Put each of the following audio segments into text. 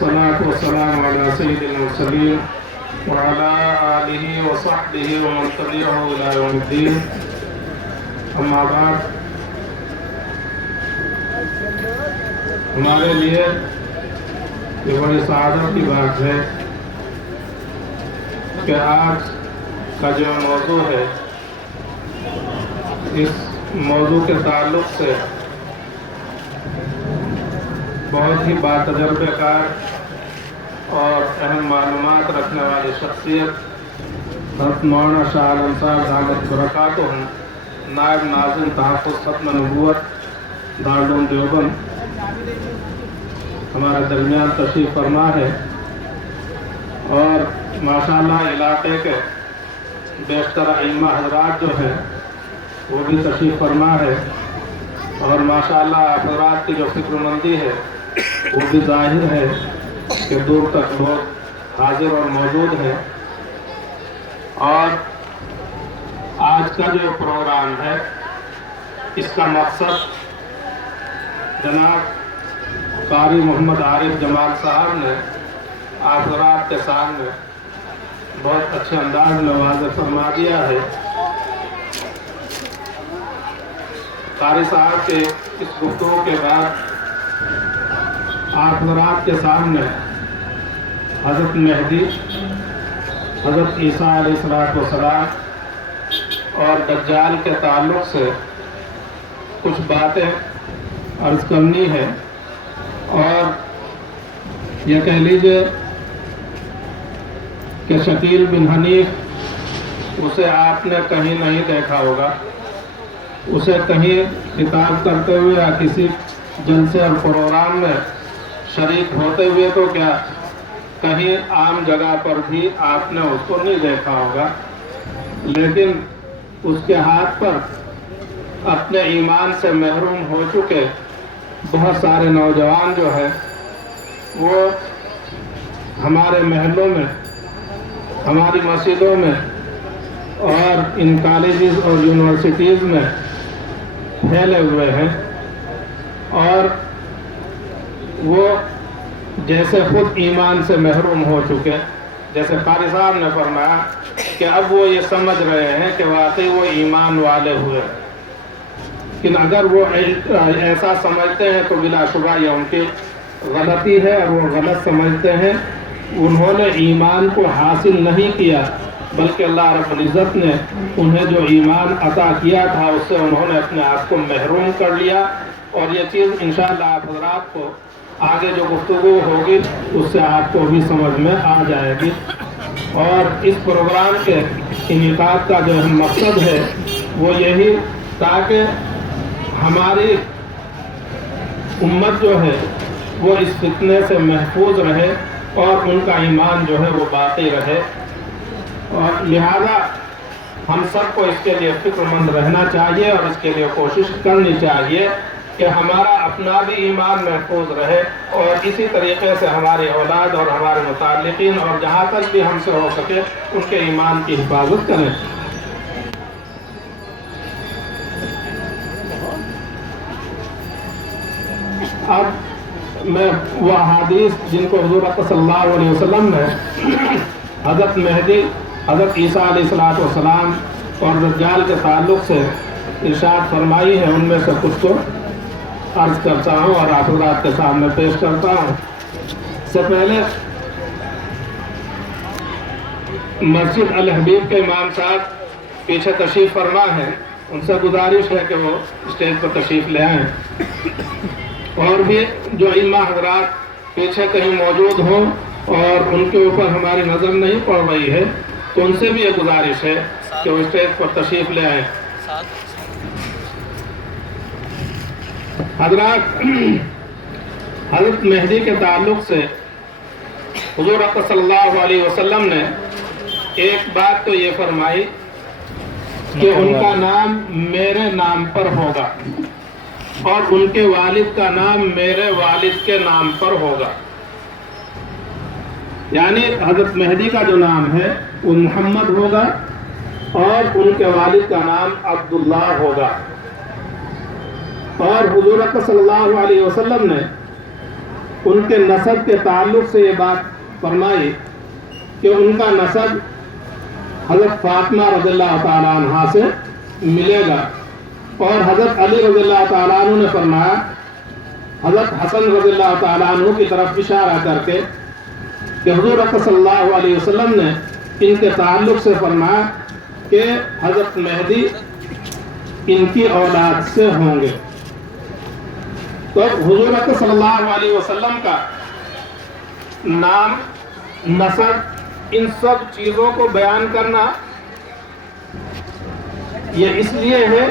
والصلاة والسلام على سيد المرسلين وعلى آله وصحبه ومن تبعه إلى يوم الدين. أما بعد، ہمارے لیے یہ بڑی سعادت کی بات ہے کہ آج کا جو موضوع ہے، اس موضوع کے تعلق سے بہت ہی باتجربہ کار اور اہم معلومات رکھنے والی شخصیت حضرت مولانا شاہ عالم صاحب دامت برکاتہم، نائب ناظم تحفظ ختم نبوت دارالعلوم دیوبند، ہمارے درمیان تشریف فرما ہے اور ماشاءاللہ علاقے کے بیشتر ائمہ حضرات جو ہیں وہ بھی تشریف فرما ہے، اور ماشاءاللہ حضرات کی جو فکر مندی ہے وہ بھی ظاہر ہے کہ دور تک لوگ حاضر اور موجود ہیں. اور آج کا جو پروگرام ہے اس کا مقصد جناب قاری محمد عارف جمال صاحب نے آپ حضرات کے سامنے بہت اچھے انداز میں واضح فرما دیا ہے. قاری صاحب کے اس گفتگو کے بعد آپ حضرات کے سامنے حضرت مہدی، حضرت عیسیٰ علیہ السلام اور دجال کے تعلق سے کچھ باتیں عرض کرنی ہے. اور یہ کہہ لیجئے کہ شکیل بن حنیف، اسے آپ نے کہیں نہیں دیکھا ہوگا، اسے کہیں خطاب کرتے ہوئے یا کسی جلسے اور پروگرام میں شریک ہوتے ہوئے تو کیا کہیں عام جگہ پر بھی آپ نے اس کو نہیں دیکھا ہوگا، لیکن اس کے ہاتھ پر اپنے ایمان سے محروم ہو چکے بہت سارے نوجوان جو ہیں وہ ہمارے محلوں میں، ہماری مسجدوں میں اور ان کالجز اور یونیورسٹیز میں پھیلے ہوئے ہیں، اور وہ جیسے خود ایمان سے محروم ہو چکے، جیسے قاری صاحب نے فرمایا کہ اب وہ یہ سمجھ رہے ہیں کہ واقعی وہ ایمان والے ہوئے، لیکن اگر وہ ایسا سمجھتے ہیں تو بلا شبہ یہ ان کی غلطی ہے اور وہ غلط سمجھتے ہیں. انہوں نے ایمان کو حاصل نہیں کیا، بلکہ اللہ رب العزت نے انہیں جو ایمان عطا کیا تھا اس سے انہوں نے اپنے آپ کو محروم کر لیا. اور یہ چیز انشاءاللہ آپ حضرات کو آگے جو گفتگو ہوگی اس سے آپ کو بھی سمجھ میں آ جائے گی. اور اس پروگرام کے انعقاد کا جو مقصد ہے وہ یہی تاکہ ہماری امت جو ہے وہ اس فتنے سے محفوظ رہے اور ان کا ایمان جو ہے وہ باقی رہے. اور لہذا ہم سب کو اس کے لیے فکر مند رہنا چاہیے اور اس کے لیے کوشش کرنی چاہیے کہ ہمارا اپنا بھی ایمان محفوظ رہے، اور اسی طریقے سے ہماری اولاد اور ہمارے متعلقین اور جہاں تک بھی ہم سے ہو سکے ان کے ایمان کی حفاظت کریں. اب میں وہ احادیث جن کو حضور صلی اللہ علیہ وسلم نے حضرت مہدی، حضرت عیسیٰ علیہ السلام اور دجال کے تعلق سے ارشاد فرمائی ہے ان میں سے کچھ کو عرض کرتا ہوں اور آپ حضرات کے سامنے پیش کرتا ہوں. سے پہلے مسجد الحبیب کے امام صاحب پیچھے تشریف فرما ہے، ان سے گزارش ہے کہ وہ اسٹیج پر تشریف لے آئیں. اور بھی جو ائمہ حضرات پیچھے کہیں موجود ہوں اور ان کے اوپر ہماری نظر نہیں پڑ رہی ہے تو ان سے بھی یہ گزارش ہے کہ وہ اسٹیج پر تشریف لے آئیں. حضرات، حضرت مہدی کے تعلق سے حضور صلی اللہ علیہ وسلم نے ایک بات تو یہ فرمائی کہ ان کا نام میرے نام پر ہوگا اور ان کے والد کا نام میرے والد کے نام پر ہوگا. یعنی حضرت مہدی کا جو نام ہے وہ محمد ہوگا اور ان کے والد کا نام عبداللہ ہوگا. اور حضور صلی اللہ علیہ وسلم نے ان کے نسب کے تعلق سے یہ بات فرمائی کہ ان کا نسب حضرت فاطمہ رضی اللہ تعالیٰ عنہا سے ملے گا، اور حضرت علی رضی اللہ تعالیٰ عنہ نے فرمایا حضرت حسن رضی اللہ تعالیٰ عنہ کی طرف اشارہ کر کے کہ حضور اکرم صلی اللہ علیہ وسلم نے ان کے تعلق سے فرمایا کہ حضرت مہدی ان کی اولاد سے ہوں گے۔ تو حضور اکرم صلی اللہ علیہ وسلم کا نام، نسب، ان سب چیزوں کو بیان کرنا یہ اس لیے ہے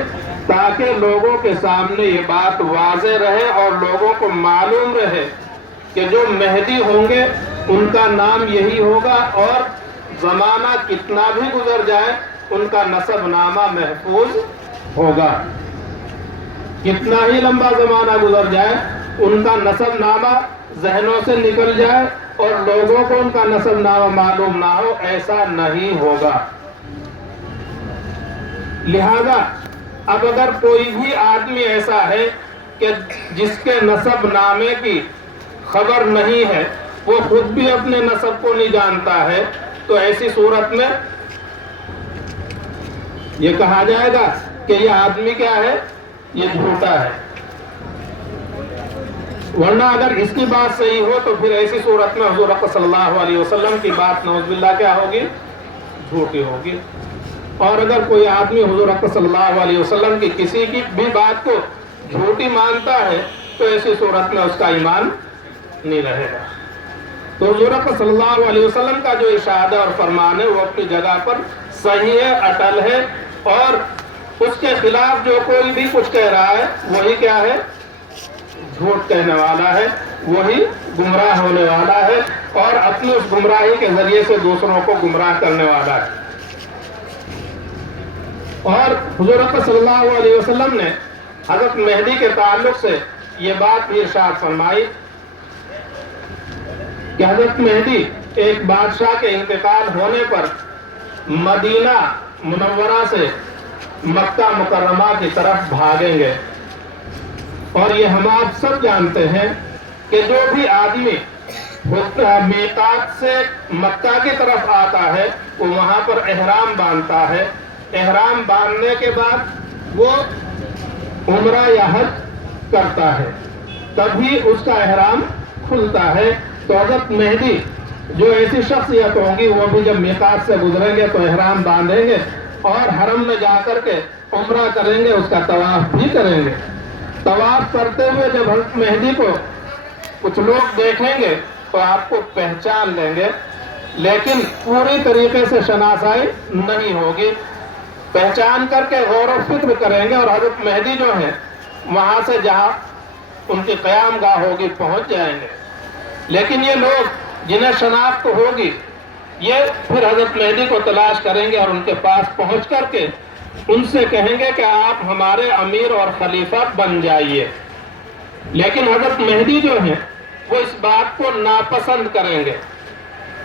تاکہ لوگوں کے سامنے یہ بات واضح رہے اور لوگوں کو معلوم رہے کہ جو مہدی ہوں گے ان کا نام یہی ہوگا، اور زمانہ کتنا بھی گزر جائے ان کا نسب نامہ محفوظ ہوگا۔ کتنا ہی لمبا زمانہ گزر جائے ان کا نسب نامہ ذہنوں سے نکل جائے اور لوگوں کو ان کا نسب نامہ معلوم نہ ہو، ایسا نہیں ہوگا۔ لہذا اب اگر کوئی بھی آدمی ایسا ہے کہ جس کے نسب نامے کی خبر نہیں ہے، وہ خود بھی اپنے نسب کو نہیں جانتا ہے، تو ایسی صورت میں یہ کہا جائے گا کہ یہ آدمی کیا ہے، یہ جھوٹا ہے۔ ورنہ اگر اس کی بات صحیح ہو تو پھر ایسی صورت میں حضور اکرم صلی اللہ علیہ وسلم کی بات نعوذ باللہ کیا ہوگی، جھوٹی ہوگی۔ اور اگر کوئی آدمی حضور اکرم صلی اللہ علیہ وسلم کی کسی کی بھی بات کو جھوٹی مانتا ہے تو ایسی صورت میں اس کا ایمان نہیں رہے گا۔ تو حضور اکرم صلی اللہ علیہ وسلم کا جو ارشاد اور فرمان ہے وہ اپنی جگہ پر صحیح ہے، اٹل ہے، اور اس کے خلاف جو کوئی بھی کچھ کہہ رہا ہے وہی کیا ہے، جھوٹ کہنے والا ہے، وہی گمراہ ہونے والا ہے، اور اپنی اس گمراہی کے ذریعے سے دوسروں کو گمراہ کرنے والا ہے۔ اور حضور اکرم صلی اللہ علیہ وسلم نے حضرت مہدی کے تعلق سے یہ بات بھی ارشاد فرمائی کہ حضرت مہدی ایک بادشاہ کے انتقال ہونے پر مدینہ منورہ سے مکہ مکرمہ کی طرف بھاگیں گے، اور یہ ہم آپ سب جانتے ہیں کہ جو بھی آدمی میقات سے مکہ کی طرف آتا ہے وہ وہاں پر احرام باندھتا ہے، احرام باندھنے کے بعد وہ عمرہ یا حج کرتا ہے، تبھی اس کا احرام کھلتا ہے۔ تو حضرت مہدی جو ایسی شخصیت ہوگی وہ بھی جب میقات سے گزریں گے تو احرام باندھیں گے اور حرم میں جا کر کے عمرہ کریں گے، اس کا طواف بھی کریں گے۔ طواف کرتے ہوئے جب حضرت مہدی کو کچھ لوگ دیکھیں گے تو آپ کو پہچان لیں گے، لیکن پوری طریقے سے شناسائی نہیں ہوگی۔ پہچان کر کے غور و فکر کریں گے اور حضرت مہدی جو ہیں وہاں سے جہاں ان کی قیام گاہ ہوگی پہنچ جائیں گے، لیکن یہ لوگ جنہیں شناخت ہوگی یہ پھر حضرت مہدی کو تلاش کریں گے اور ان کے پاس پہنچ کر کے ان سے کہیں گے کہ آپ ہمارے امیر اور خلیفہ بن جائیے، لیکن حضرت مہدی جو ہیں وہ اس بات کو ناپسند کریں گے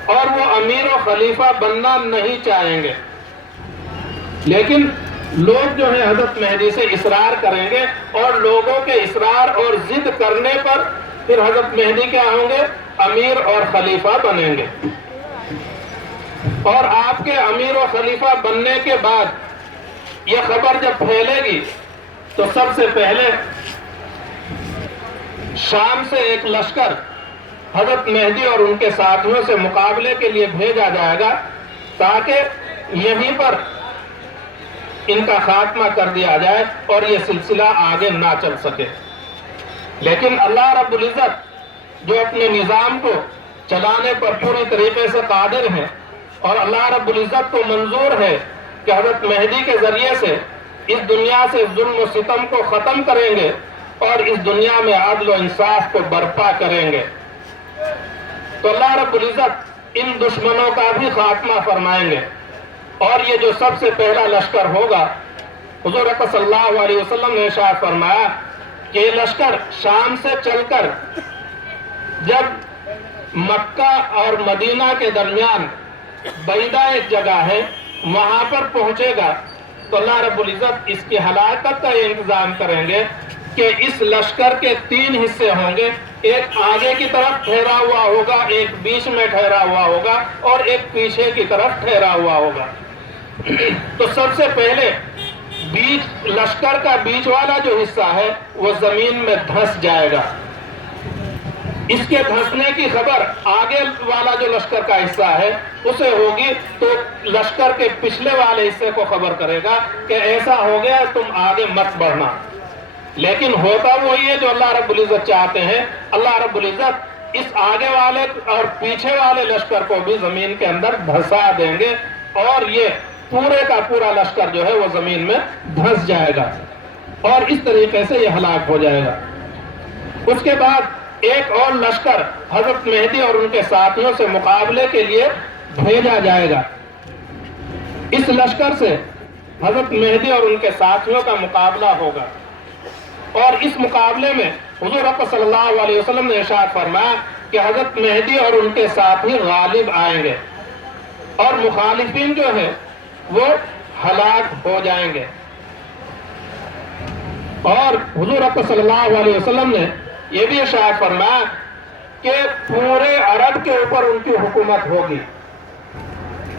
اور وہ امیر و خلیفہ بننا نہیں چاہیں گے، لیکن لوگ جو ہیں حضرت مہدی سے اصرار کریں گے اور لوگوں کے اصرار اور ضد کرنے پر پھر حضرت مہدی کیا ہوں گے، امیر اور خلیفہ بنیں گے۔ اور آپ کے امیر و خلیفہ بننے کے بعد یہ خبر جب پھیلے گی تو سب سے پہلے شام سے ایک لشکر حضرت مہدی اور ان کے ساتھیوں سے مقابلے کے لیے بھیجا جائے گا تاکہ یہیں پر ان کا خاتمہ کر دیا جائے اور یہ سلسلہ آگے نہ چل سکے۔ لیکن اللہ رب العزت جو اپنے نظام کو چلانے پر پوری طریقے سے قادر ہیں، اور اللہ رب العزت کو منظور ہے کہ حضرت مہدی کے ذریعے سے اس دنیا سے ظلم و ستم کو ختم کریں گے اور اس دنیا میں عدل و انصاف کو برپا کریں گے، تو اللہ رب العزت ان دشمنوں کا بھی خاتمہ فرمائیں گے۔ اور یہ جو سب سے پہلا لشکر ہوگا، حضور اکرم صلی اللہ علیہ وسلم نے ارشاد فرمایا کہ یہ لشکر شام سے چل کر جب مکہ اور مدینہ کے درمیان بعیدہ ایک جگہ ہے وہاں پر پہنچے گا تو اللہ رب العزت اس کی ہلاکت کا یہ انتظام کریں گے کہ اس لشکر کے 3 حصے ہوں گے، ایک آگے کی طرف ٹھہرا ہوا ہوگا، ایک بیچ میں ٹھہرا ہوا ہوگا اور ایک پیچھے کی طرف ٹھہرا ہوا ہوگا۔ تو سب سے پہلے لشکر کا بیچ والا جو حصہ ہے وہ زمین میں دھنس جائے گا۔ اس کے دھنسنے کی خبر آگے والا جو لشکر کا حصہ ہے اسے ہوگی، تو لشکر کے پچھلے والے حصے کو خبر کرے گا کہ ایسا ہو گیا، تم آگے مت بڑھنا۔ لیکن ہوتا وہی ہے جو اللہ رب العزت چاہتے ہیں۔ اللہ رب العزت اس آگے والے اور پیچھے والے لشکر کو بھی زمین کے اندر دھسا دیں گے اور یہ پورے کا پورا لشکر جو ہے وہ زمین میں دھس جائے گا اور اس طریقے سے یہ ہلاک ہو جائے گا۔ اس کے بعد ایک اور لشکر حضرت مہدی اور ان کے ساتھیوں سے مقابلے کے لیے بھیجا جائے گا۔ اس لشکر سے حضرت مہدی اور ان کے ساتھیوں کا مقابلہ ہوگا اور اس مقابلے میں حضور اقدس صلی اللہ علیہ وسلم نے ارشاد فرمایا کہ حضرت مہدی اور ان کے ساتھی غالب آئیں گے اور مخالفین جو ہیں وہ ہلاک ہو جائیں گے۔ اور حضور اقدس صلی اللہ علیہ وسلم نے یہ بھی ارشاد فرمایا کہ پورے عرب کے اوپر ان کی حکومت ہوگی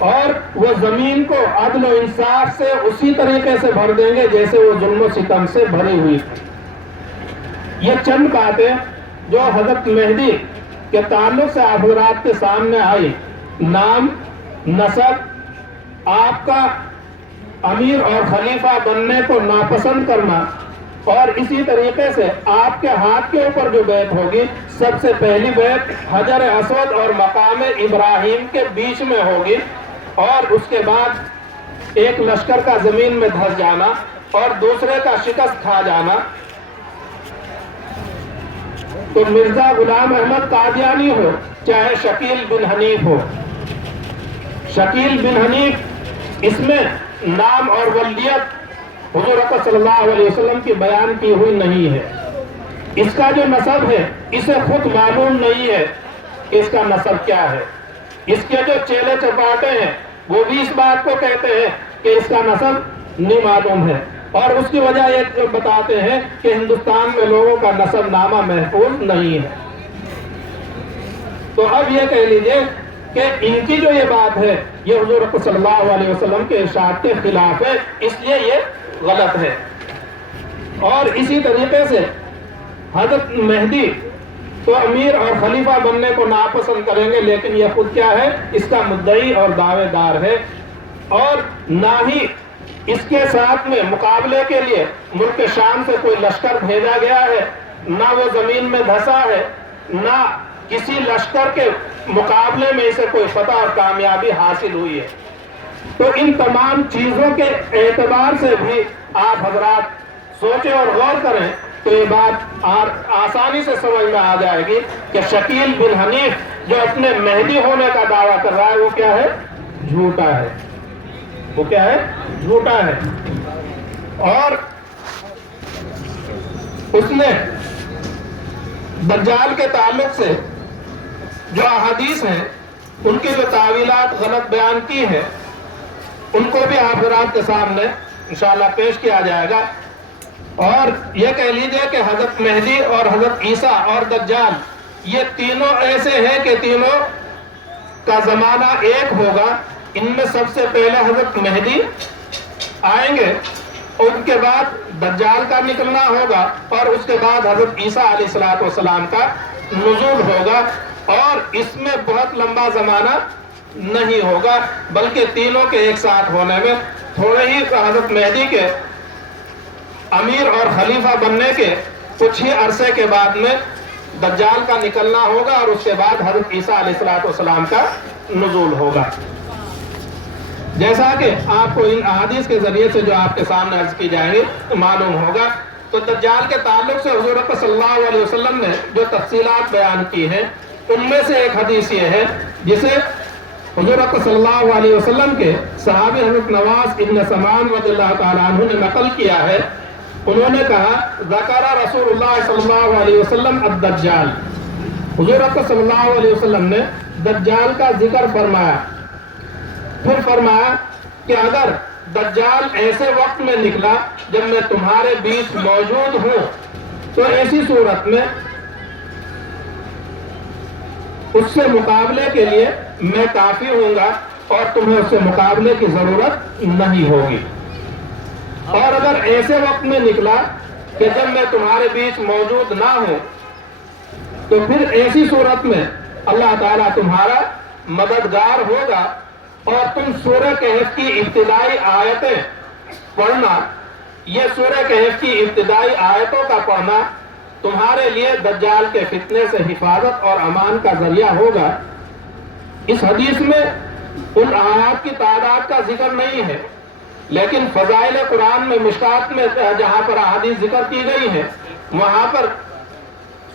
اور وہ زمین کو عدل و انصاف سے اسی طریقے سے بھر دیں گے جیسے وہ ظلم و ستم سے بھری ہوئی تھی۔ یہ چند باتیں جو حضرت مہدی کے تعلق سے آپ حضرات کے سامنے آئی، نام، نسب، آپ کا امیر اور خلیفہ بننے کو ناپسند کرنا اور اسی طریقے سے آپ کے ہاتھ کے اوپر جو بیعت ہوگی، سب سے پہلی بیعت حجر اسود اور مقام ابراہیم کے بیچ میں ہوگی اور اس کے بعد ایک لشکر کا زمین میں دھس جانا اور دوسرے کا شکست کھا جانا۔ تو مرزا غلام احمد قادیانی ہو چاہے شکیل بن حنیف ہو، شکیل بن حنیف اس میں نام اور ولدیت حضور اقدس صلی اللہ علیہ وسلم کی بیان کی ہوئی نہیں ہے۔ اس کا جو نسب ہے اسے خود معلوم نہیں ہے کہ اس کا نسب کیا ہے۔ اس کے جو چیلے چپاٹے ہیں وہ بھی اس بات کو کہتے ہیں کہ اس کا نسب نہیں معلوم ہے اور اس کی وجہ یہ بتاتے ہیں کہ ہندوستان میں لوگوں کا نسب نامہ محفوظ نہیں ہے۔ تو اب یہ کہہ لیجئے کہ ان کی جو یہ بات ہے یہ حضور اقدس صلی اللہ علیہ وسلم کے ارشاد کے خلاف ہے، اس لیے یہ غلط ہے۔ اور اسی طریقے سے حضرت مہدی تو امیر اور خلیفہ بننے کو ناپسند کریں گے، لیکن یہ خود کیا ہے؟ اس کا مدعی اور دعوے دار ہے اور نہ ہی اس کے ساتھ میں مقابلے کے لیے ملک شام سے کوئی لشکر بھیجا گیا ہے، نہ وہ زمین میں دھسا ہے، نہ کسی لشکر کے مقابلے میں اسے کوئی فتح اور کامیابی حاصل ہوئی ہے۔ تو ان تمام چیزوں کے اعتبار سے بھی آپ حضرات سوچیں اور غور کریں تو یہ بات آسانی سے سمجھ میں آ جائے گی کہ شکیل بن حنیف جو اپنے مہدی ہونے کا دعویٰ کر رہا ہے وہ کیا ہے؟ جھوٹا ہے۔ وہ کیا ہے؟ جھوٹا ہے۔ اور اس نے دجال کے تعلق سے جو احادیث ہیں ان کی جو تعویلات غلط بیان کی ہے ان کو بھی آپ حضرات کے سامنے انشاءاللہ پیش کیا جائے گا۔ اور یہ کہہ لیجئے کہ حضرت مہدی اور حضرت عیسیٰ اور دجال یہ تینوں ایسے ہیں کہ تینوں کا زمانہ ایک ہوگا۔ ان میں سب سے پہلے حضرت مہدی آئیں گے، ان کے بعد دجال کا نکلنا ہوگا اور اس کے بعد حضرت عیسیٰ علیہ السلام کا نزول ہوگا اور اس میں بہت لمبا زمانہ نہیں ہوگا بلکہ تینوں کے ایک ساتھ ہونے میں تھوڑے ہی حضرت مہدی کے امیر اور خلیفہ بننے کے کچھ ہی عرصے کے بعد میں دجال کا نکلنا ہوگا اور اس کے بعد حضرت عیسیٰ علیہ السلام کا نزول ہوگا۔ جیسا کہ آپ کو ان احادیث کے ذریعے سے جو آپ کے سامنے عرض کی جائیں گی معلوم ہوگا۔ تو دجال کے تعلق سے حضور اقدس صلی اللہ علیہ وسلم نے جو تفصیلات بیان کی ہیں ان میں سے ایک حدیث یہ ہے جسے حضور اقدس صلی اللہ علیہ وسلم کے صحابی حضرت نواس ابن سمان رضی اللہ تعالیٰ عنہ نے نقل کیا ہے۔ انہوں نے کہا ذکر رسول اللہ صلی اللہ علیہ وسلم الدجال، حضور اقدس صلی اللہ علیہ وسلم نے دجال کا ذکر فرمایا، پھر فرمایا کہ اگر دجال ایسے وقت میں نکلا جب میں تمہارے بیچ موجود ہوں تو ایسی صورت میں اس سے مقابلے کے لیے میں کافی ہوں گا اور تمہیں اس سے مقابلے کی ضرورت نہیں ہوگی. اور اگر ایسے وقت میں نکلا کہ جب میں تمہارے بیچ موجود نہ ہوں تو پھر ایسی صورت میں اللہ تعالیٰ تمہارا مددگار ہوگا اور تم سورہ کہف کی ابتدائی آیتیں پڑھنا. یہ سورہ کہف کی ابتدائی آیتوں کا پڑھنا تمہارے لیے دجال کے فتنے سے حفاظت اور امان کا ذریعہ ہوگا. اس حدیث میں ان آیات کی تعداد کا ذکر نہیں ہے، لیکن فضائل قرآن میں مشکات میں جہاں پر احادیث ذکر کی گئی ہیں وہاں پر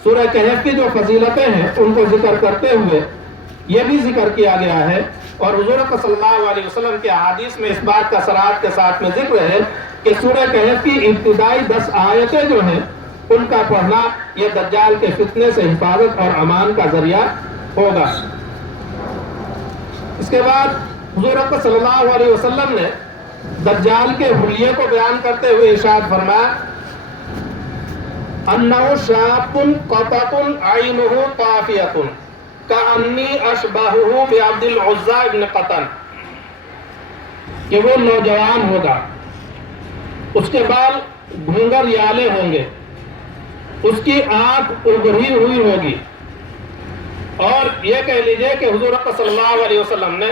سورہ کہف کی جو فضیلتیں ہیں ان کو ذکر کرتے ہوئے یہ بھی ذکر کیا گیا ہے. اور حضور صلی اللہ علیہ وسلم کے احادیث میں اس بات کا صراحت کے ساتھ میں ذکر ہے کہ سورہ کہف کی ابتدائی 10 آیتیں جو ہیں ان کا پڑھنا یہ دجال کے فتنے سے حفاظت اور امان کا ذریعہ ہوگا. اس کے بعد حضور صلی اللہ علیہ وسلم نے دجال کے حلیے کو بیان کرتے ہوئے ارشاد فرمایا انہ شاب قطط عینہ طافیۃ کانی اشبہہ بعبد العزیٰ ابن قطن، کہ وہ نوجوان ہوگا، اس کے بال گھنگر یالے ہوں گے، اس کی آنکھ ابری ہوئی ہوگی، اور یہ کہہ لیجئے کہ حضور صلی اللہ علیہ وسلم نے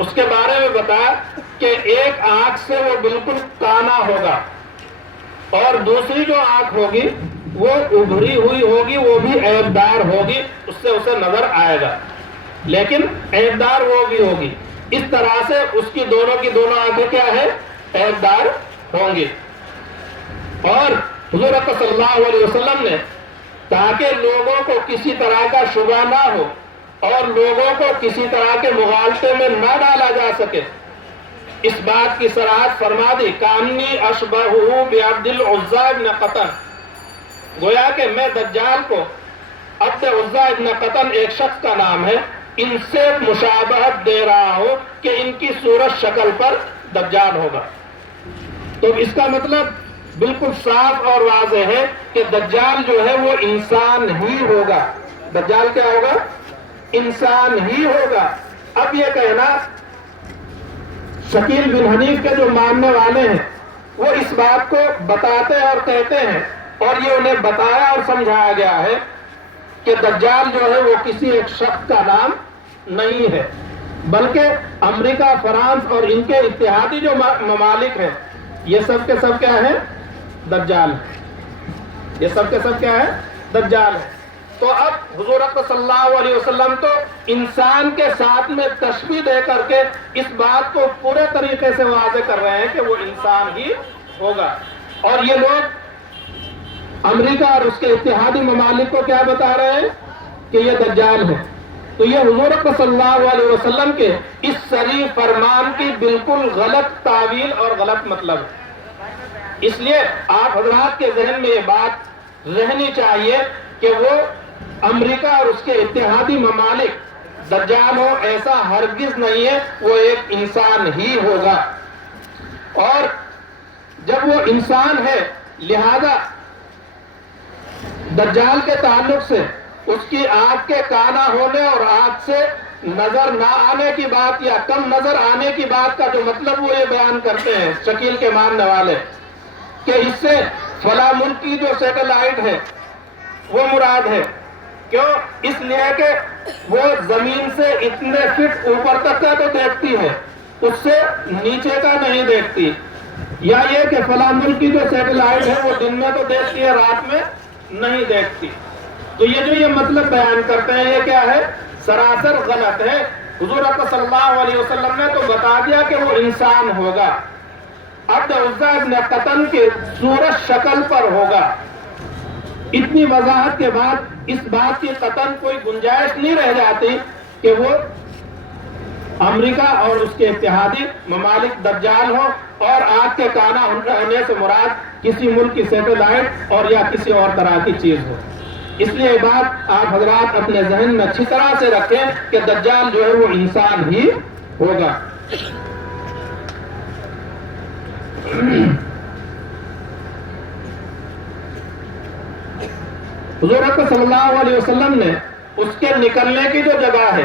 اس کے بارے میں بتایا کہ ایک آنکھ سے وہ بالکل کانا ہوگا اور دوسری جو آنکھ ہوگی وہ ابری ہوئی ہوگی، وہ بھی عیبدار ہوگی، اس سے اسے نظر آئے گا لیکن عیبدار وہ بھی ہوگی. اس طرح سے اس کی دونوں آنکھیں کیا ہے؟ عیبدار ہوں گی. اور حضور صلی اللہ علیہ وسلم نے تاکہ لوگوں کو کسی طرح کا شبہ نہ ہو اور لوگوں کو کسی طرح کے مغالطے میں نہ ڈالا جا سکے اس بات کی صراحت فرما دی کانی اشبہہ بعبد العزیٰ ابن قطن، گویا کہ میں دجال کو عبد عزیٰ ابن قطن ایک شخص کا نام ہے ان سے مشابہت دے رہا ہوں کہ ان کی صورت شکل پر دجال ہوگا. تو اس کا مطلب بالکل صاف اور واضح ہے کہ دجال جو ہے وہ انسان ہی ہوگا. دجال کیا ہوگا؟ انسان ہی ہوگا. اب یہ کہنا شکیل بن حنیف کے جو ماننے والے ہیں وہ اس بات کو بتاتے اور کہتے ہیں اور یہ انہیں بتایا اور سمجھایا گیا ہے کہ دجال جو ہے وہ کسی ایک شخص کا نام نہیں ہے بلکہ امریکہ، فرانس اور ان کے اتحادی جو ممالک ہیں یہ سب کے سب کیا ہے؟ دجال. یہ سب کے سب کیا ہے؟ دجال ہے. تو اب حضور صلی اللہ علیہ وسلم تو انسان کے ساتھ میں تشبیہ دے کر کے اس بات کو پورے طریقے سے واضح کر رہے ہیں کہ وہ انسان ہی ہوگا. اور یہ لوگ امریکہ اور اس کے اتحادی ممالک کو کیا بتا رہے ہیں کہ یہ دجال ہے. تو یہ حضور صلی اللہ علیہ وسلم کے اس صریح فرمان کی بالکل غلط تعویل اور غلط مطلب ہے. اس لیے آپ حضرات کے ذہن میں یہ بات رہنی چاہیے کہ وہ امریکہ اور اس کے اتحادی ممالک دجال ہو ایسا ہرگز نہیں ہے، وہ ایک انسان ہی ہوگا. اور جب وہ انسان ہے لہذا دجال کے تعلق سے اس کی آنکھ کے کانا ہونے اور آنکھ سے نظر نہ آنے کی بات یا کم نظر آنے کی بات کا جو مطلب وہ یہ بیان کرتے ہیں شکیل کے ماننے والے کہ اس سے فلاں ملک کی جو سیٹلائٹ ہے وہ مراد ہے. کیوں؟ اس لیے کہ وہ زمین سے اتنے فٹ اوپر تک کا تو دیکھتی ہے، اس سے نیچے کا نہیں دیکھتی. یا یہ کہ فلاں ملک کی جو سیٹلائٹ ہے وہ دن میں تو دیکھتی ہے، رات میں نہیں دیکھتی. تو یہ جو یہ مطلب بیان کرتے ہیں یہ کیا ہے؟ سراسر غلط ہے. حضور صلی اللہ علیہ وسلم نے تو بتا دیا کہ وہ انسان ہوگا، عبد عزیٰ ابن قطن کے صورت شکل پر ہوگا. اتنی وضاحت کے بعد اس بات کی قطن کوئی گنجائش نہیں رہ جاتی کہ وہ امریکہ اور اس کے اتحادی ممالک دجال ہو اور آنکھ کے کانا ہونے سے مراد کسی ملک کی سیٹلائٹ اور یا کسی اور طرح کی چیز ہو. اس لیے یہ بات آپ حضرات اپنے ذہن میں اچھی طرح سے رکھیں کہ دجال جو ہے وہ انسان ہی ہوگا. حضور اکرم صلی اللہ علیہ وسلم نے اس کے نکلنے کی جو جگہ ہے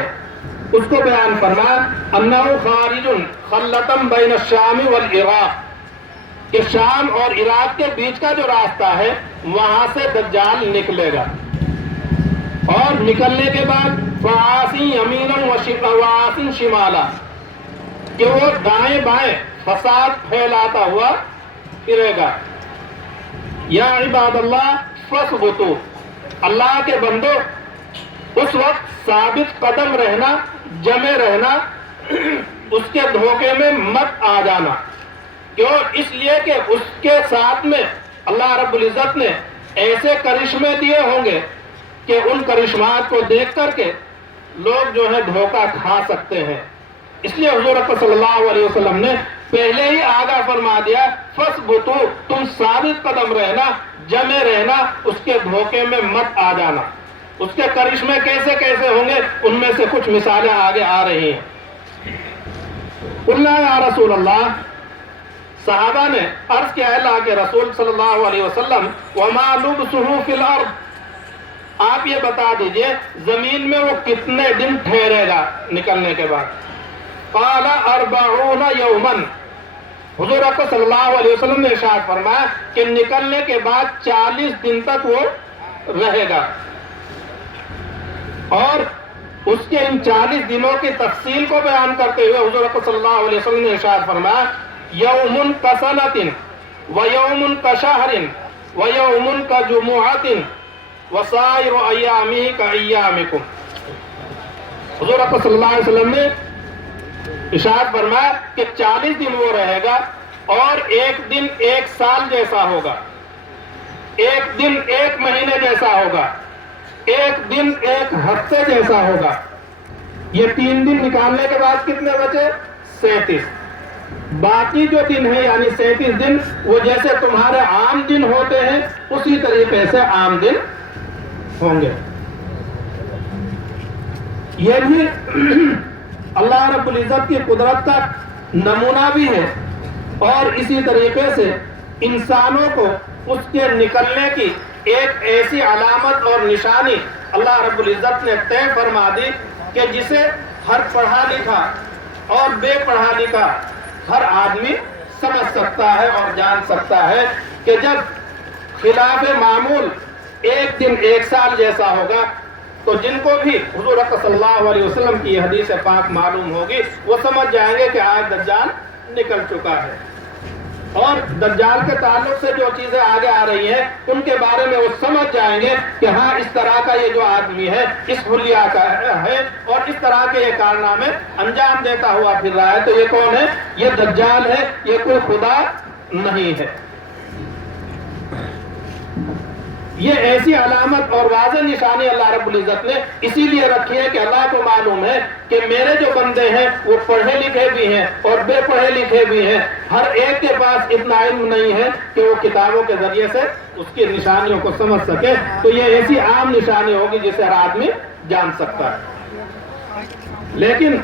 اس کو بیان فرمایا انہ خارج خلتم بین الشام والعراق، کہ شام اور عراق کے بیچ کا جو راستہ ہے وہاں سے دجال نکلے گا، اور نکلنے کے بعد فعاصی یمینا وعاصی شمالا، کہ وہ دائیں بائیں فساد پھیلاتا ہوا پھرے گا۔ یا عباد اللہ فاثبتوا، اللہ کے بندو اس وقت ثابت قدم رہنا، جمے رہنا، اس کے دھوکے میں مت آ جانا۔ کیوں؟ اس لیے کہ اس کے ساتھ میں اللہ رب العزت نے ایسے کرشمے دیے ہوں گے کہ ان کرشمات کو دیکھ کر کے لوگ جو ہے دھوکہ کھا سکتے ہیں۔ اس لیے حضور اکرم صلی اللہ علیہ وسلم نے پہلے ہی آگاہ فرما دیا فاثبتوا، تم ثابت قدم رہنا، جمے رہنا، اس کے دھوکے میں مت آ جانا۔ اس کے کرشمے کیسے کیسے ہوں گے ان میں سے کچھ مثالیں آگے آ رہی ہیں۔ قلنا یا رسول اللہ، صحابہ نے عرض کیا اللہ کے رسول صلی اللہ علیہ وسلم وما لبثه فی الارض، آپ یہ بتا دیجئے زمین میں وہ کتنے دن ٹھہرے گا نکلنے کے بعد؟ قال 40 یوما، حضور اکرم صلی اللہ علیہ وسلم نے ارشاد فرمایا کہ نکلنے کے بعد 40 دن تک وہ رہے گا، اور اس کے ان 40 دنوں کی تفصیل کو بیان کرتے ہوئے حضور اکرم صلی اللہ علیہ وسلم نے ارشاد فرمایا یوم کسنۃ ویوم کشہر ویوم کجمعۃ وسائر ایامہ کایامکم۔ حضور اکرم صلی اللہ علیہ وسلم نے ارشاد فرمایا کہ 40 دن وہ رہے گا، اور ایک دن ایک سال جیسا ہوگا، ایک دن ایک مہینے جیسا ہوگا، ایک دن ایک ہفتے جیسا ہوگا۔ یہ 3 دن نکالنے کے بعد کتنے بچے؟ 37۔ باقی جو دن ہے یعنی 37 دن وہ جیسے تمہارے عام دن ہوتے ہیں اسی طریقے سے عام دن ہوں گے۔ یہ بھی اللہ رب العزت کی قدرت کا نمونہ بھی ہے، اور اسی طریقے سے انسانوں کو اس کے نکلنے کی ایک ایسی علامت اور نشانی اللہ رب العزت نے طے فرما دی کہ جسے ہر پڑھا لکھا اور بے پڑھا لکھا ہر آدمی سمجھ سکتا ہے اور جان سکتا ہے کہ جب خلاف معمول ایک دن ایک سال جیسا ہوگا تو جن کو بھی حضور اکرم صلی اللہ علیہ وسلم کی حدیث پاک معلوم ہوگی وہ سمجھ جائیں گے کہ آج دجال نکل چکا ہے، اور دجال کے تعلق سے جو چیزیں آگے آ رہی ہیں ان کے بارے میں وہ سمجھ جائیں گے کہ ہاں اس طرح کا یہ جو آدمی ہے اس حلیہ کا ہے اور اس طرح کے یہ کارنامے انجام دیتا ہوا پھر رہا ہے، تو یہ کون ہے؟ یہ دجال ہے، یہ کوئی خدا نہیں ہے۔ یہ ایسی علامت اور واضح نشانی اللہ رب العزت نے اسی لیے رکھی ہے کہ اللہ کو معلوم ہے کہ میرے جو بندے ہیں وہ پڑھے لکھے بھی ہیں اور بے پڑھے لکھے بھی ہیں، ہر ایک کے پاس اتنا علم نہیں ہے کہ وہ کتابوں کے ذریعے سے اس کی نشانیوں کو سمجھ سکے، تو یہ ایسی عام نشانی ہوگی جسے ہر آدمی جان سکتا ہے۔ لیکن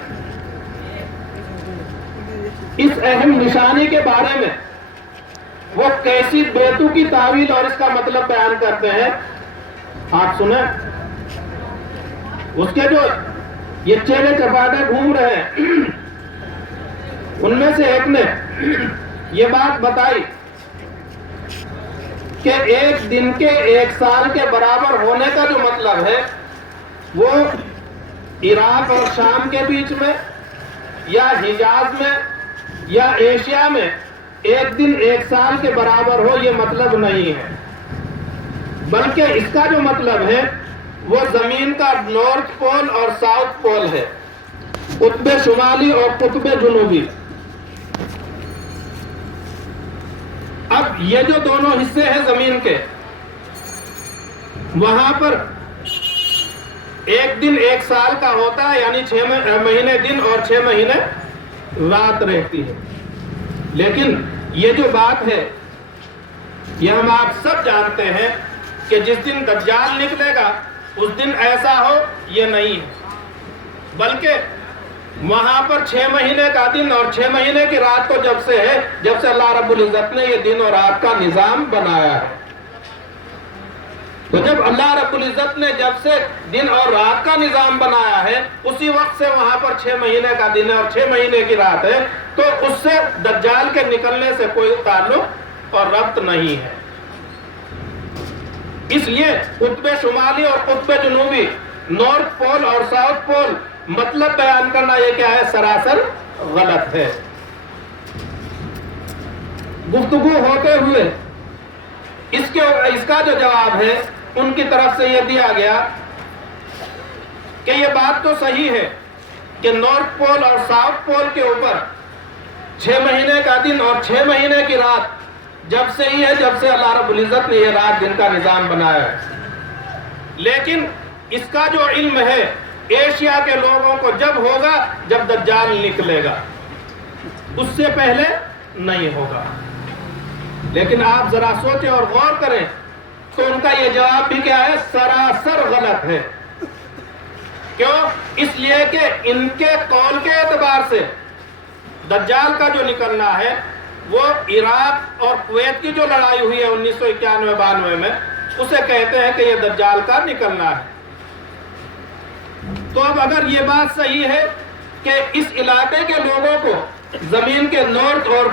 اس اہم نشانی کے بارے میں وہ کیسی بیتو کی تعویل اور اس کا مطلب بیان کرتے ہیں، آپ سنیں۔ اس کے جو یہ چہرے چپاٹے گھوم رہے ہیں ان میں سے ایک نے یہ بات بتائی کہ ایک دن کے ایک سال کے برابر ہونے کا جو مطلب ہے وہ عراق اور شام کے بیچ میں یا حجاز میں یا ایشیا میں ایک دن ایک سال کے برابر ہو، یہ مطلب نہیں ہے، بلکہ اس کا جو مطلب ہے وہ زمین کا نارتھ پول اور ساؤتھ پول ہے، قطب شمالی اور قطب جنوبی۔ اب یہ جو دونوں حصے ہیں زمین کے، وہاں پر ایک دن ایک سال کا ہوتا ہے، یعنی 6 مہینے دن اور 6 مہینے رات رہتی ہے۔ لیکن یہ جو بات ہے یہ ہم آپ سب جانتے ہیں کہ جس دن دجال نکلے گا اس دن ایسا ہو یہ نہیں ہے، بلکہ وہاں پر 6 مہینے کا دن اور 6 مہینے کی رات کو جب سے ہے، جب سے اللہ رب العزت نے یہ دن اور رات کا نظام بنایا ہے۔ تو جب اللہ رب العزت نے جب سے دن اور رات کا نظام بنایا ہے، اسی وقت سے وہاں پر 6 مہینے کا دن ہے اور 6 مہینے کی رات ہے، تو اس سے دجال کے نکلنے سے کوئی تعلق اور ربط نہیں ہے۔ اس لیے قطب شمالی اور قطب جنوبی، نارتھ پول اور ساؤتھ پول مطلب بیان کرنا یہ کیا ہے؟ سراسر غلط ہے۔ گفتگو ہوتے ہوئے اس کا جو جواب ہے ان کی طرف سے یہ دیا گیا کہ یہ بات تو صحیح ہے کہ نارتھ پول اور ساؤتھ پول کے اوپر 6 مہینے کا دن اور 6 مہینے کی رات جب سے ہی ہے، جب سے اللہ رب العزت نے یہ رات دن کا نظام بنایا ہے، لیکن اس کا جو علم ہے ایشیا کے لوگوں کو جب ہوگا جب دجال نکلے گا، اس سے پہلے نہیں ہوگا۔ لیکن آپ ذرا سوچیں اور غور کریں تو ان کا یہ جواب بھی کیا ہے؟ سراسر غلط ہے۔ کیوں؟ اس لیے کہ ان کے قول کے اعتبار سے دجال کا جو نکلنا ہے وہ عراق اور کویت کی جو لڑائی ہوئی ہے 1991-92 میں، اسے کہتے ہیں کہ یہ دجال کا نکلنا ہے۔ تو اب اگر یہ بات صحیح ہے کہ اس علاقے کے لوگوں کو زمین کے نارتھ اور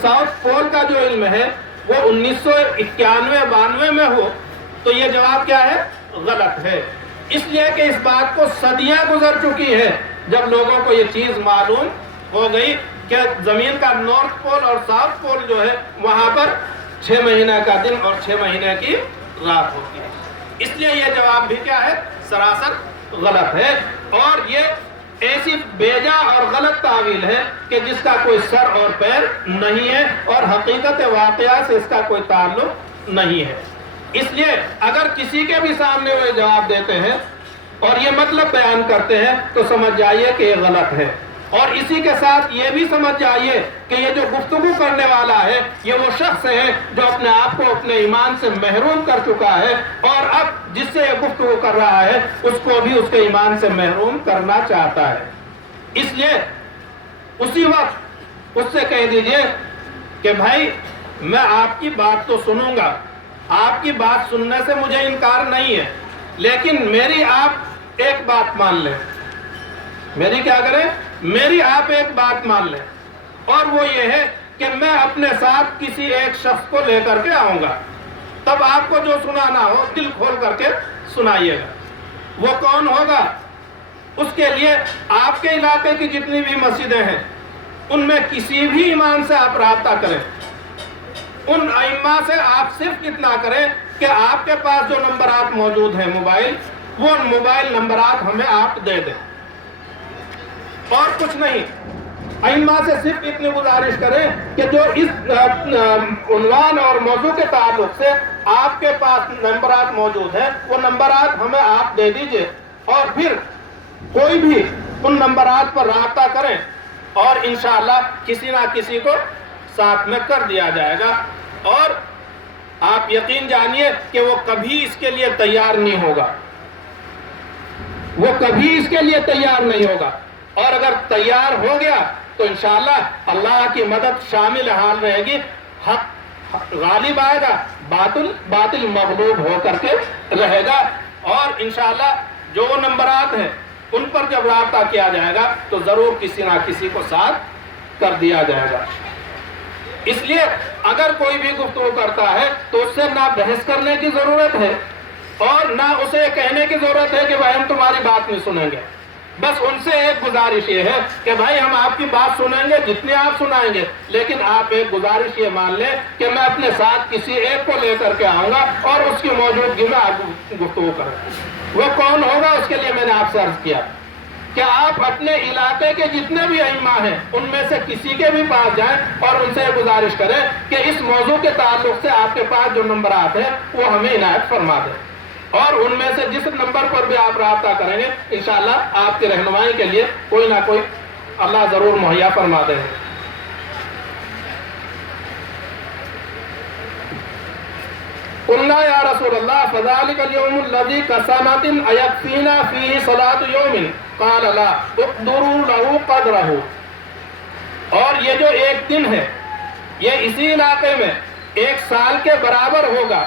ساؤتھ پول کا جو علم ہے وہ 1991-92 میں ہو، تو یہ جواب کیا ہے؟ غلط ہے۔ اس لیے کہ اس بات کو صدیاں گزر چکی ہے جب لوگوں کو یہ چیز معلوم ہو گئی کہ زمین کا نارتھ پول اور ساؤتھ پول جو ہے وہاں پر 6 مہینے کا دن اور 6 مہینے کی رات ہوتی ہے۔ اس لیے یہ جواب بھی کیا ہے؟ سراسر غلط ہے، اور یہ ایسی بیجا اور غلط تعویل ہے کہ جس کا کوئی سر اور پیر نہیں ہے اور حقیقت واقعہ سے اس کا کوئی تعلق نہیں ہے۔ اس لیے اگر کسی کے بھی سامنے وہ جواب دیتے ہیں اور یہ مطلب بیان کرتے ہیں تو سمجھ جائیے کہ یہ غلط ہے، اور اسی کے ساتھ یہ بھی سمجھ جائیے کہ یہ جو گفتگو کرنے والا ہے یہ وہ شخص ہے جو اپنے آپ کو اپنے ایمان سے محروم کر چکا ہے، اور اب جس سے یہ گفتگو کر رہا ہے اس کو بھی اس کے ایمان سے محروم کرنا چاہتا ہے۔ اس لیے اسی وقت اس سے کہہ دیجئے کہ بھائی میں آپ کی بات تو سنوں گا، آپ کی بات سننے سے مجھے انکار نہیں ہے، لیکن میری آپ ایک بات مان لیں۔ میری کیا کریں؟ میری آپ ایک بات مان لیں، اور وہ یہ ہے کہ میں اپنے ساتھ کسی ایک شخص کو لے کر کے آؤں گا، تب آپ کو جو سنانا ہو دل کھول کر کے سنائیے گا۔ وہ کون ہوگا؟ اس کے لیے آپ کے علاقے کی جتنی بھی مسجدیں ہیں ان میں کسی بھی امام سے آپ رابطہ کریں، ان ائمہ سے آپ صرف اتنا کریں کہ آپ کے پاس جو نمبرات موجود ہیں موبائل، وہ موبائل نمبرات ہمیں آپ دے دیں، اور کچھ نہیں۔ ائمہ سے صرف اتنی گزارش کریں کہ جو اس عنوان اور موضوع کے تعلق سے آپ کے پاس نمبرات موجود ہیں وہ نمبرات ہمیں آپ دے دیجئے، اور پھر کوئی بھی ان نمبرات پر رابطہ کریں، اور انشاءاللہ کسی نہ کسی کو ساتھ میں کر دیا جائے گا۔ اور آپ یقین جانیے کہ وہ کبھی اس کے لیے تیار نہیں ہوگا، وہ کبھی اس کے لیے تیار نہیں ہوگا، اور اگر تیار ہو گیا تو انشاءاللہ اللہ کی مدد شامل حال رہے گی، حق غالب آئے گا، باطل مغلوب ہو کر کے رہے گا، اور انشاءاللہ جو نمبرات ہیں ان پر جب رابطہ کیا جائے گا تو ضرور کسی نہ کسی کو ساتھ کر دیا جائے گا۔ اس لیے اگر کوئی بھی گفتگو کرتا ہے تو اس سے نہ بحث کرنے کی ضرورت ہے اور نہ اسے کہنے کی ضرورت ہے کہ بھائی ہم تمہاری بات نہیں سنیں گے۔ بس ان سے ایک گزارش یہ ہے کہ بھائی ہم آپ کی بات سنیں گے جتنے آپ سنائیں گے، لیکن آپ ایک گزارش یہ مان لیں کہ میں اپنے ساتھ کسی ایک کو لے کر کے آؤں گا اور اس کی موجودگی میں آپ گفتگو کریں۔ وہ کون ہوگا؟ اس کے لیے میں نے آپ سے عرض کیا کہ آپ اپنے علاقے کے جتنے بھی ائمہ ہیں ان میں سے کسی کے بھی پاس جائیں اور ان سے گزارش کریں کہ اس موضوع کے تعلق سے آپ کے پاس جو نمبرات ہیں وہ ہمیں عنایت فرما دیں، اور ان میں سے جس نمبر پر بھی آپ رابطہ کریں گے انشاءاللہ آپ کی رہنمائی کے لیے کوئی نہ کوئی اللہ ضرور مہیا فرما دیں گے۔ قلنا یا رسول اللہ فذلک اليوم الذی کسنۃ ایکفینا فیہ صلاۃ یوم قال لا اقدروا له قدرہ، اور یہ جو ایک دن ہے یہ اسی علاقے میں ایک سال کے برابر ہوگا،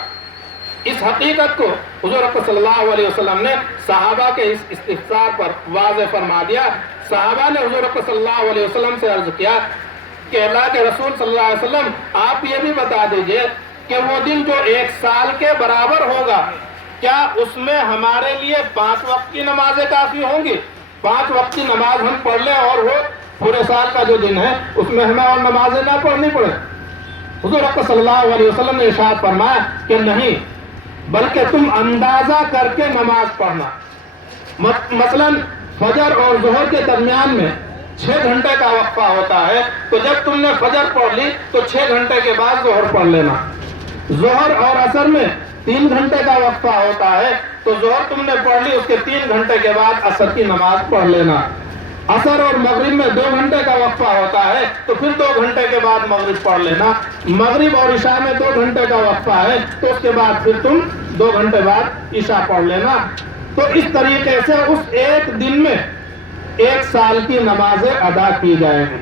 اس حقیقت کو حضور اکرم صلی اللہ علیہ وسلم نے صحابہ کے اس استفسار پر واضح فرما دیا. صحابہ نے حضور اکرم صلی اللہ علیہ وسلم سے عرض کیا کہ اللہ کے رسول صلی اللہ علیہ وسلم آپ یہ بھی بتا دیجئے کہ وہ دن جو 1 سال کے برابر ہوگا کیا اس میں ہمارے لیے 5 وقت کی نمازیں کافی ہوں گی؟ 5 وقت کی نماز ہم پڑھ لیں اور وہ پورے سال کا جو دن ہے اس میں ہمیں اور نمازیں نہ پڑھنی پڑے؟ حضور اکرم صلی اللہ علیہ وسلم نے ارشاد فرمایا کہ نہیں، بلکہ تم اندازہ کر کے نماز پڑھنا. مثلا فجر اور ظہر کے درمیان میں 6 گھنٹے کا وقفہ ہوتا ہے، تو جب تم نے فجر پڑھ لی تو 6 گھنٹے کے بعد ظہر پڑھ لینا. ظہر اور عصر میں 3 گھنٹے کا وقفہ ہوتا ہے، تو ظہر تم نے پڑھ لی، اس کے 3 گھنٹے کے بعد عصر کی نماز پڑھ لینا. عصر اور مغرب میں 2 گھنٹے کا وقفہ ہوتا ہے، تو پھر 2 گھنٹے کے بعد مغرب پڑھ لینا. مغرب اور عشاء میں 2 گھنٹے کا وقفہ ہے، تو اس کے بعد پھر تم 2 گھنٹے بعد عشاء پڑھ لینا. تو اس طریقے سے اس ایک دن میں 1 سال کی نمازیں ادا کی جائیں گی.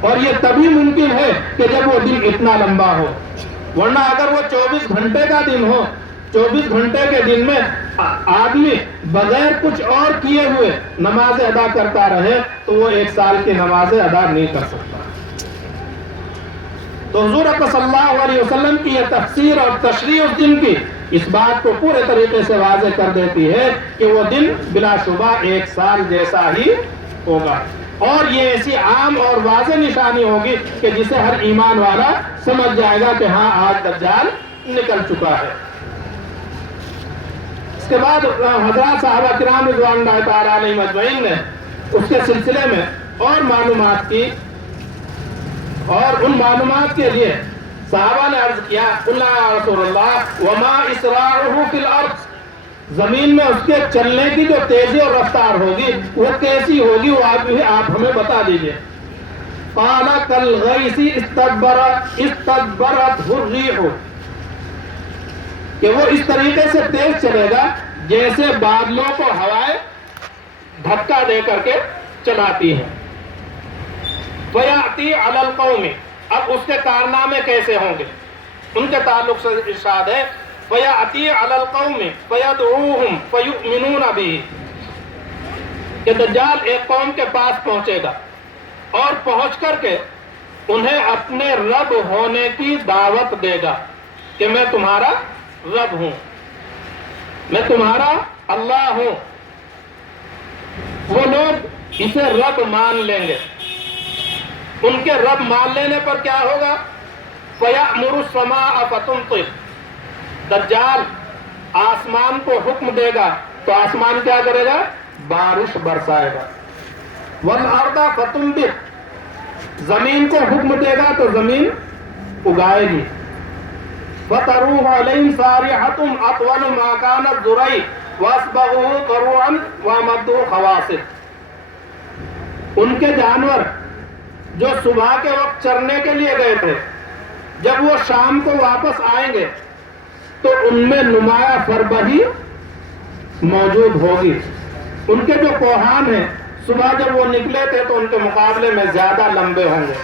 اور یہ تبھی ممکن ہے کہ جب وہ دن اتنا لمبا ہو، ورنہ اگر وہ 24 گھنٹے کا دن ہو، 24 گھنٹے کے دن میں آدمی بغیر کچھ اور کیے ہوئے نمازیں ادا کرتا رہے تو وہ 1 سال کی نمازیں ادا نہیں کر سکتا. تو حضور اکرم صلی اللہ علیہ وسلم کی یہ تفسیر اور تشریح اس دن کی اس بات کو پورے طریقے سے واضح کر دیتی ہے کہ وہ دن بلا شبہ 1 سال جیسا ہی ہوگا. اور یہ ایسی عام اور واضح نشانی ہوگی کہ جسے ہر ایمان والا سمجھ جائے گا کہ ہاں آج دجال نکل چکا ہے. اس کے بعد حضرات صحابہ کرام رضوان اللہ تعالیٰ علیہم اجمعین نے اس کے سلسلے میں اور معلومات کی، اور ان معلومات کے لیے صحابہ نے عرض کیا قلنا یا رسول اللہ وما اسراعہ فی الارض، زمین میں اس کے چلنے کی جو تیزی اور رفتار ہوگی وہ کیسی ہوگی، وہ آپ ہمیں بتا دیجئے. قال کالغیث استدبرت الريح، کہ وہ اس طریقے سے تیز چلے گا جیسے بادلوں کو ہوائیں دھکا دے کر کے چلاتی ہیں. فَيَأْتِي عَلَى الْقَوْمِ، اب اس کے کارنامے کیسے ہوں گے ان کے تعلق سے ارشاد ہے فَيَأْتِي عَلَى الْقَوْمِ فَيَدْعُوهُمْ فَيُؤْمِنُونَ بِهِ، کہ دجال ایک قوم کے پاس پہنچے گا اور پہنچ کر کے انہیں اپنے رب ہونے کی دعوت دے گا کہ میں تمہارا رب ہوں، میں تمہارا اللہ ہوں. وہ لوگ اسے رب مان لیں گے. ان کے رب مان لینے پر کیا ہوگا؟ فَيَأْمُرُ السَّمَاءَ فَتُمْطِرُ، دجال آسمان کو حکم دے گا تو آسمان کیا کرے گا؟ بارش برسائے گا. وَالْأَرْضَ فَتُنْبِتُ، زمین کو حکم دے گا تو زمین اگائے گی. فَتَرُوهُ عَلَيْهِمْ صَارِحَةٌ أَطْوَلُ مَا كَانَتْ ذُرَيْ وَأَصْبَغُوهُ قَرُوعًا وَمَدُّوا خَوَاصِرَ، ان کے جانور جو صبح کے وقت چرنے کے لیے گئے تھے جب وہ شام کو واپس آئیں گے تو ان میں نمایاں فربہی موجود ہوگی. ان کے جو کوہان ہیں صبح جب وہ نکلے تھے تو ان کے مقابلے میں زیادہ لمبے ہوں گے.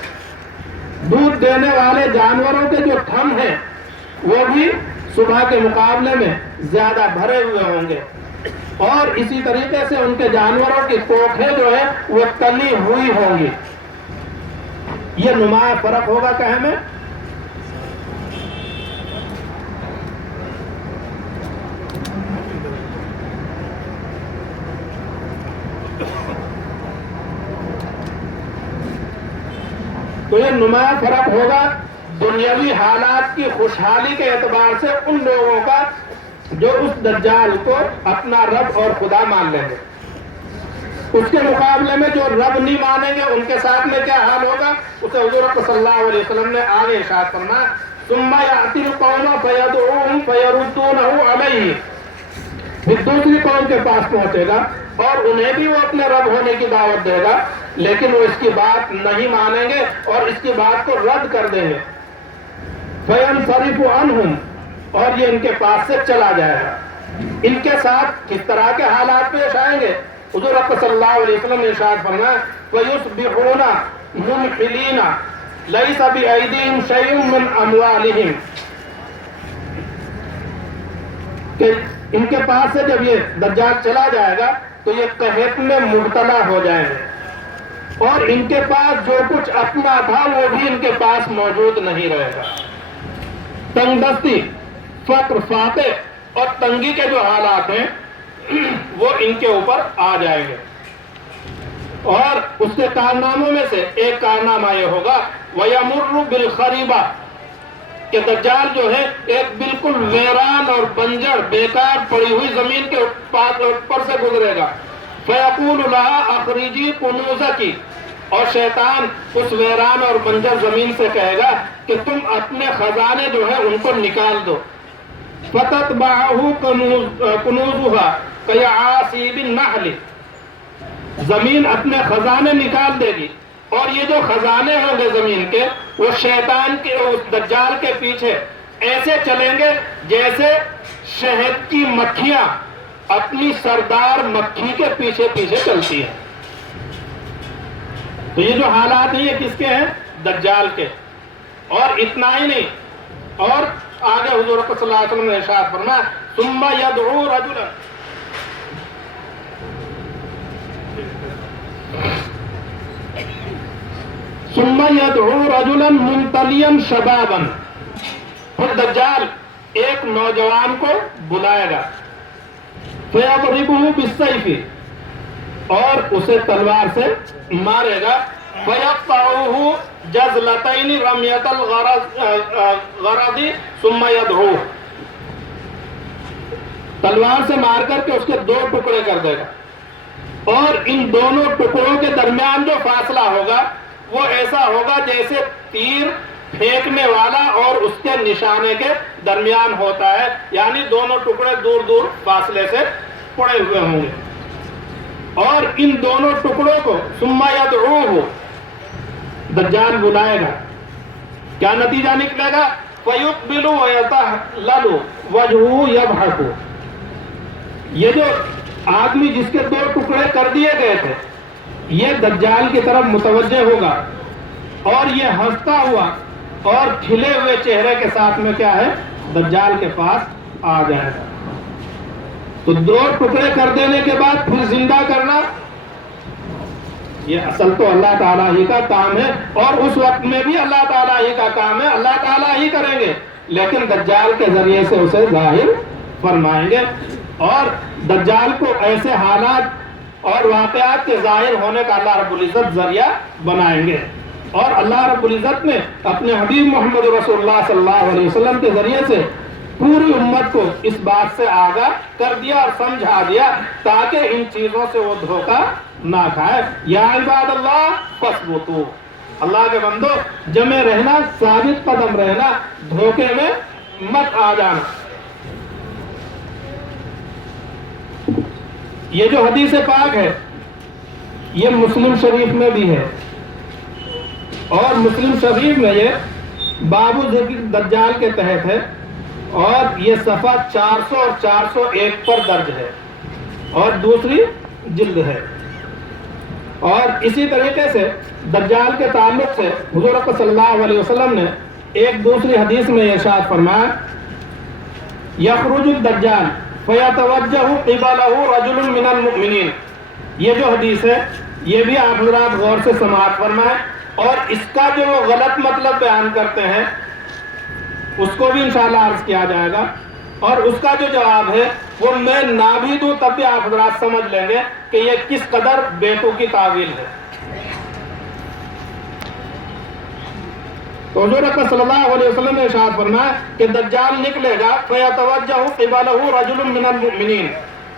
دودھ دینے والے جانوروں کے جو تھن ہیں وہ بھی صبح کے مقابلے میں زیادہ بھرے ہوئے ہوں گے. اور اسی طریقے سے ان کے جانوروں کی کوکھیں جو ہے وہ تلی ہوئی ہوں گی. یہ نمایاں فرق ہوگا کہیں میں. تو یہ نمایاں فرق ہوگا دنیاوی حالات کی خوشحالی کے اعتبار سے ان لوگوں کا جو اس دجال کو اپنا رب اور خدا مان لیں گے. اس کے مقابلے میں جو رب نہیں مانیں گے ان کے ساتھ میں کیا حال ہوگا اسے حضور صلی اللہ علیہ وسلم نے آگے ارشاد فرمایا ثم یأتی القوم فیدعوہم فیردونہ علیہ، پھر دوسری قوم کے پاس پہنچے گا اور انہیں بھی وہ اپنے رب ہونے کی دعوت دے گا لیکن وہ اس کی بات نہیں مانیں گے اور اس کی بات کو رد کر دیں گے. فینصرف عنہم، اور یہ ان کے پاس سے چلا جائے گا. ان کے ساتھ کس طرح کے حالات پیش آئیں گے؟ حضور صلی اللہ علیہ وسلم نے ارشاد فرمایا وَيُصْبِحُونَ مُنْحِلِينَ لَيْسَ بِأَيْدِهِمْ شَيْءٌ مِّنْ أَمْوَالِهِمْ، کہ ان کے پاس سے جب یہ دجال چلا جائے گا تو یہ قحط میں مبتلا ہو جائیں گے اور ان کے پاس جو کچھ اپنا تھا وہ بھی ان کے پاس موجود نہیں رہے گا. تنگ دستی، فقر، فاقے اور تنگی کے جو حالات ہیں وہ ان کے اوپر آ جائیں گے. اور اس کے کارناموں میں سے ایک کارنامہ یہ ہوگا وَيَمُرُّ بِالْخَرِيبَةِ کہ دجال جو ہے ایک بالکل ویران اور بنجر بیکار پڑی ہوئی زمین کے اوپر سے گزرے گا. فَيَقُولُ لَهَا أَخْرِجِي كُنُوزَكِ اور شیطان اس ویران اور بنجر زمین سے کہے گا کہ تم اپنے خزانے جو ہیں ان کو نکال دو. فَتَتْبَعُهُ كُنُوزُهَا كَيَعَاصِيبِ النَّحْلِ زمین اپنے خزانے نکال دے گی اور یہ جو خزانے ہوں گے زمین کے وہ شیطان کے اس دجال کے پیچھے ایسے چلیں گے جیسے شہد کی مکھیاں اپنی سردار مکھی کے پیچھے پیچھے چلتی ہیں. تو یہ جو حالات ہیں یہ کس کے ہیں؟ دجال کے. اور اتنا ہی نہیں، اور آگے حضور صلی اللہ علیہ وسلم نے ارشاد فرمایا ثم يدعو رجلا ثم يدعو رجلا ممتليا شبابا پھر دجال ایک نوجوان کو بلائے گا فيضربه بالسيف اور اسے تلوار سے مارے گا فيقطعه جزلتين رمية الغرض ثم يدعوه تلوار سے مار کر کے اس کے دو ٹکڑے کر دے گا اور ان دونوں ٹکڑوں کے درمیان جو فاصلہ ہوگا وہ ایسا ہوگا جیسے تیر پھینکنے والا اور اس کے نشانے کے درمیان ہوتا ہے، یعنی دونوں ٹکڑے دور دور فاصلے سے پڑے ہوئے ہوں گے. اور ان دونوں ٹکڑوں کو ثم يدعوه دجال بلائے گا. کیا نتیجہ نکلے گا؟ فَيُقْبِلُ وَيَتَحْلَلُ وَجْهُهُ يَضْحَكُ یہ جو آدمی جس کے دو ٹکڑے کر دیے گئے تھے یہ دجال کی طرف متوجہ ہوگا اور یہ ہنستا ہوا اور کھلے ہوئے چہرے کے ساتھ میں کیا ہے؟ دجال کے پاس آ جائے گا. تو دو ٹکڑے کر دینے کے بعد پھر زندہ کرنا یہ اصل تو اللہ تعالیٰ ہی کا کام ہے اور اس وقت میں بھی اللہ تعالیٰ ہی کا کام ہے، اللہ تعالیٰ ہی کریں گے، لیکن دجال کے ذریعے سے اسے ظاہر فرمائیں گے اور دجال کو ایسے حالات اور واقعات کے ظاہر ہونے کا اللہ رب العزت ذریعہ بنائیں گے. اور اللہ رب العزت نے اپنے حبیب محمد رسول اللہ صلی اللہ علیہ وسلم کے ذریعے سے پوری امت کو اس بات سے آگاہ کر دیا اور سمجھا دیا تاکہ ان چیزوں سے وہ دھوکہ نہ کھائے. یا عباد اللہ فاثبتوا اللہ کے بندو جمع رہنا، ثابت قدم رہنا، دھوکے میں مت آ جانا. یہ جو حدیث پاک ہے یہ مسلم شریف میں بھی ہے اور مسلم شریف میں یہ باب ذکر دجال کے تحت ہے اور یہ صفحہ 400 اور 401 پر درج ہے اور دوسری جلد ہے. اور اسی طریقے سے دجال کے تعلق سے حضور صلی اللہ علیہ وسلم نے ایک دوسری حدیث میں ارشاد فرمایا یخرج الدجال فیتوجہ قبلہ رجل من المؤمنین. یہ جو حدیث ہے یہ بھی آپ حضرات غور سے سماعت فرمائیں اور اس کا جو وہ غلط مطلب بیان کرتے ہیں اس کو بھی انشاءاللہ عرض کیا جائے گا اور اس کا جو جواب ہے وہ میں نہ بھی دوں تب بھی آپ حضرات سمجھ لیں گے کہ یہ کس قدر بیتوں کی تعویل ہے. تو حضور صلی اللہ علیہ وسلم نے ارشاد فرمایا کہ دجال نکلے گا فیتوجہ قبلہ رجل من المؤمنین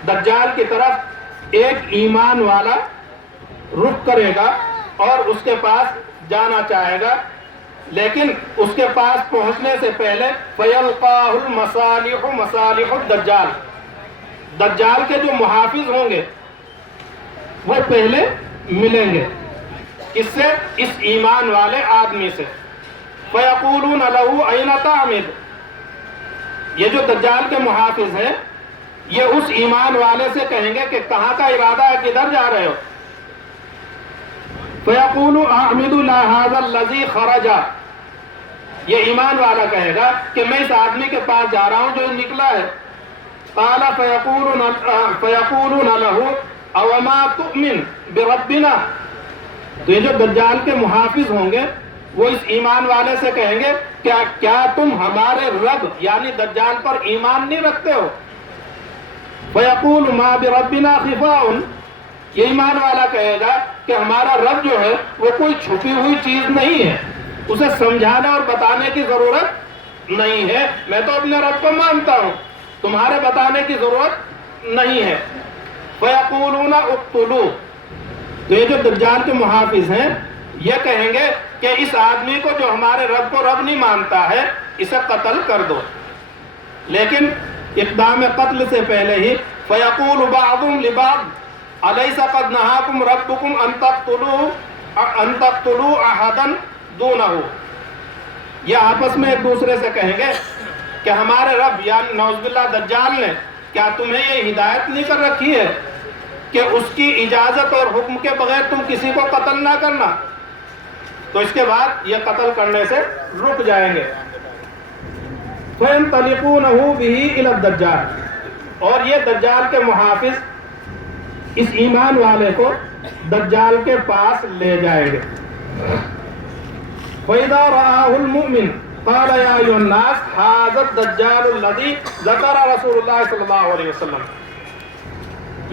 دجال کی طرف ایک ایمان والا رخ کرے گا اور اس کے پاس جانا چاہے گا لیکن اس کے پاس پہنچنے سے پہلے فیلقاہ المصالح مصالح الدجال دجال کے جو محافظ ہوں گے وہ پہلے ملیں گے اس سے اس ایمان والے آدمی سے فیقولون لہ این تعمد یہ جو دجال کے محافظ ہیں یہ اس ایمان والے سے کہیں گے کہ کہاں کا ارادہ ہے، کدھر جا رہے ہو؟ فیقول اعمد لا ھذا الذی خرج یہ ایمان والا کہے گا کہ میں اس آدمی کے پاس جا رہا ہوں جو نکلا ہے. قال فیقولون له اوما تؤمن بربنا، تو یہ جو دجال کے محافظ ہوں گے وہ اس ایمان والے سے کہیں گے کیا تم ہمارے رب یعنی دجال پر ایمان نہیں رکھتے ہو؟ فیقول ما بربنا خفاء، یہ ایمان والا کہے گا کہ ہمارا رب جو ہے وہ کوئی چھپی ہوئی چیز نہیں ہے، اسے سمجھانے اور بتانے کی ضرورت نہیں ہے، میں تو اپنے رب کو مانتا ہوں، تمہارے بتانے کی ضرورت نہیں ہے۔ فیقولون اقتلوا، تو یہ جو دجال کے محافظ ہیں یہ کہیں گے کہ اس آدمی کو جو ہمارے رب کو رب نہیں مانتا ہے اسے قتل کر دو۔ لیکن اقدام قتل سے پہلے ہی فیقول بعضهم لبعض الیس قد نہاکم ربکم ان تقتلوا احدا دونہ، یہ آپس میں ایک دوسرے سے کہیں گے کہ ہمارے رب یعنی نعوذ باللہ دجال نے کیا تمہیں یہ ہدایت نہیں کر رکھی ہے کہ اس کی اجازت اور حکم کے بغیر تم کسی کو قتل نہ کرنا؟ تو اس کے بعد یہ قتل کرنے سے رک جائیں گے۔ فَيَنْطَلِقُونَهُ بِهِ إِلَى الدَّجَّالِ، اور یہ دجال کے محافظ اس ایمان والے کو دجال کے پاس لے جائیں گے۔ فَإِذَا رَآهُ الْمُؤْمِنُ قَالَ يَا أَيُّهَا النَّاسُ هَٰذَا الدَّجَّالُ الَّذِي ذَكَرَ رَسُولُ اللَّهِ صلی اللہ علیہ وسلم،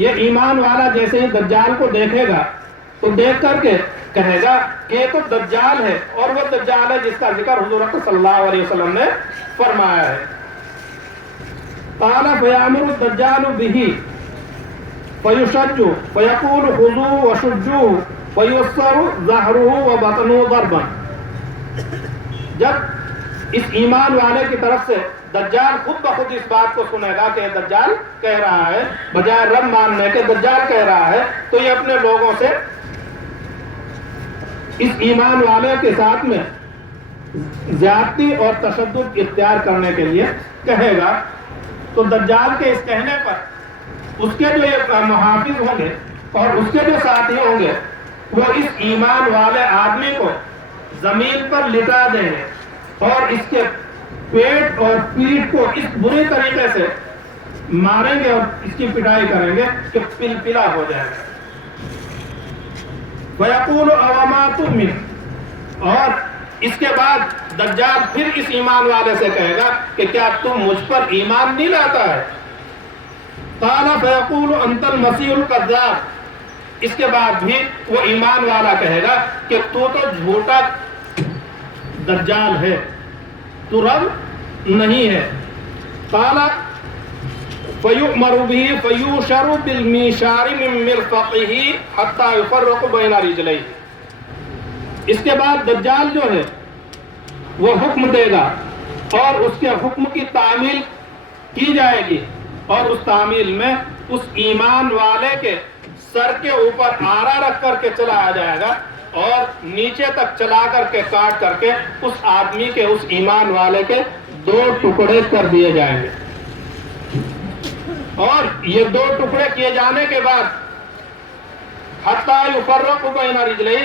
یہ ایمان والا جیسے ہی دجال کو دیکھے گا تو دیکھ کر کے کہے گا کہ یہ تو دجال ہے، اور وہ دجال ہے جس کا ذکر حضور صلی اللہ علیہ وسلم نے فرمایا ہے۔ قال فیامر الدجال به فیشج فیقول خذوه وشجوه فیسر ظہره وبطنه ضربا، جب اس ایمان والے کی طرف سے دجال خود بخود اس بات کو سنے گا کہ دجال کہہ رہا ہے، بجائے رب ماننے کے دجال کہہ رہا ہے، تو یہ اپنے لوگوں سے اس ایمان والے کے ساتھ میں زیادتی اور تشدد اختیار کرنے کے لیے کہے گا۔ تو دجال کے اس کہنے پر اس کے جو یہ محافظ ہوں گے اور اس کے جو ساتھی ہوں گے وہ اس ایمان والے آدمی کو زمین پر لٹا دیں گے اور اس کے پیٹ اور پیٹھ کو اس بری طریقے سے ماریں گے اور اس کی پٹائی کریں گے کہ پلپلا ہو جائے گا۔ وَيَقُولُ أَوَمَا تُؤْمِنُ، اور اس کے بعد دجال پھر اس ایمان والے سے کہے گا کہ کیا تم مجھ پر ایمان نہیں لاتا ہے؟ قَالَ فَيَقُولُ أَنْتَ الْمَسِيحُ الْكَذَّابُ، اس کے بعد بھی وہ ایمان والا کہے گا کہ تو جھوٹا دجال ہے، تو رب نہیں ہے۔ قَالَ فَيُؤْمَرُ بِهِ فَيُوشَرُ بِالْمِيشَارِ مِن مِّرْفَقِهِ حَتَّى يُفَرَّقُ بَيْنَ رِجْلَيْهِ، اس کے بعد دجال جو ہے وہ حکم دے گا اور اس کے حکم کی تعمیل کی جائے گی، اور اس تعمیل میں اس ایمان والے کے سر کے اوپر آرا رکھ کر کے چلایا جائے گا اور نیچے تک چلا کر کے کاٹ کر کے اس آدمی کے اس ایمان والے کے 2 ٹکڑے کر دیے جائیں گے، اور یہ 2 ٹکڑے کیے جانے کے بعد حتی یفرق بین رجلین،